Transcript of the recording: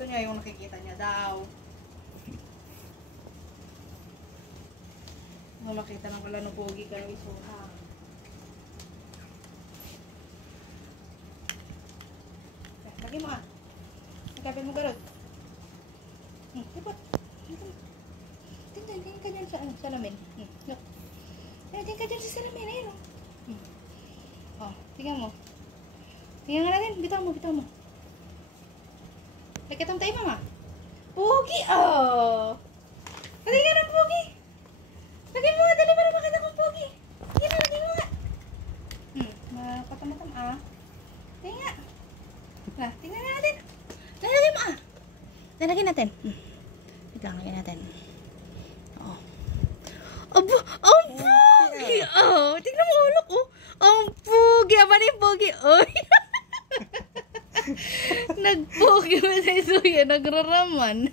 Gusto niya yung nakikita niya daw. Nung makita ng wala ng pogi kayo isuha. Lagi mo ah. Nagkapin mo garot. Dapat. Tingnan ka dyan sa salamin. Look. Tingnan ka dyan sa salamin. Ayun o. Oh, tingnan mo. Tingnan nga natin. Bitaw mo, bitaw mo. Nagkatang tayo mama. Pogi! Oh! Tingnan ng pogi. Lagyan mo nga. Dali para makita kong pogi. Tingnan, lagyan mo nga. Mapatamatam ah. Tingnan. Tingnan natin. Lalagyan mo ah. Lalagyan natin. Wait lang, lagyan natin. Oo. Abo! Ang pogi! Oh, tingnan mo ulok oh. Ang pogi! Aba na yung pogi. Oy! Nagpogi mo sa isuya. Nagraraman.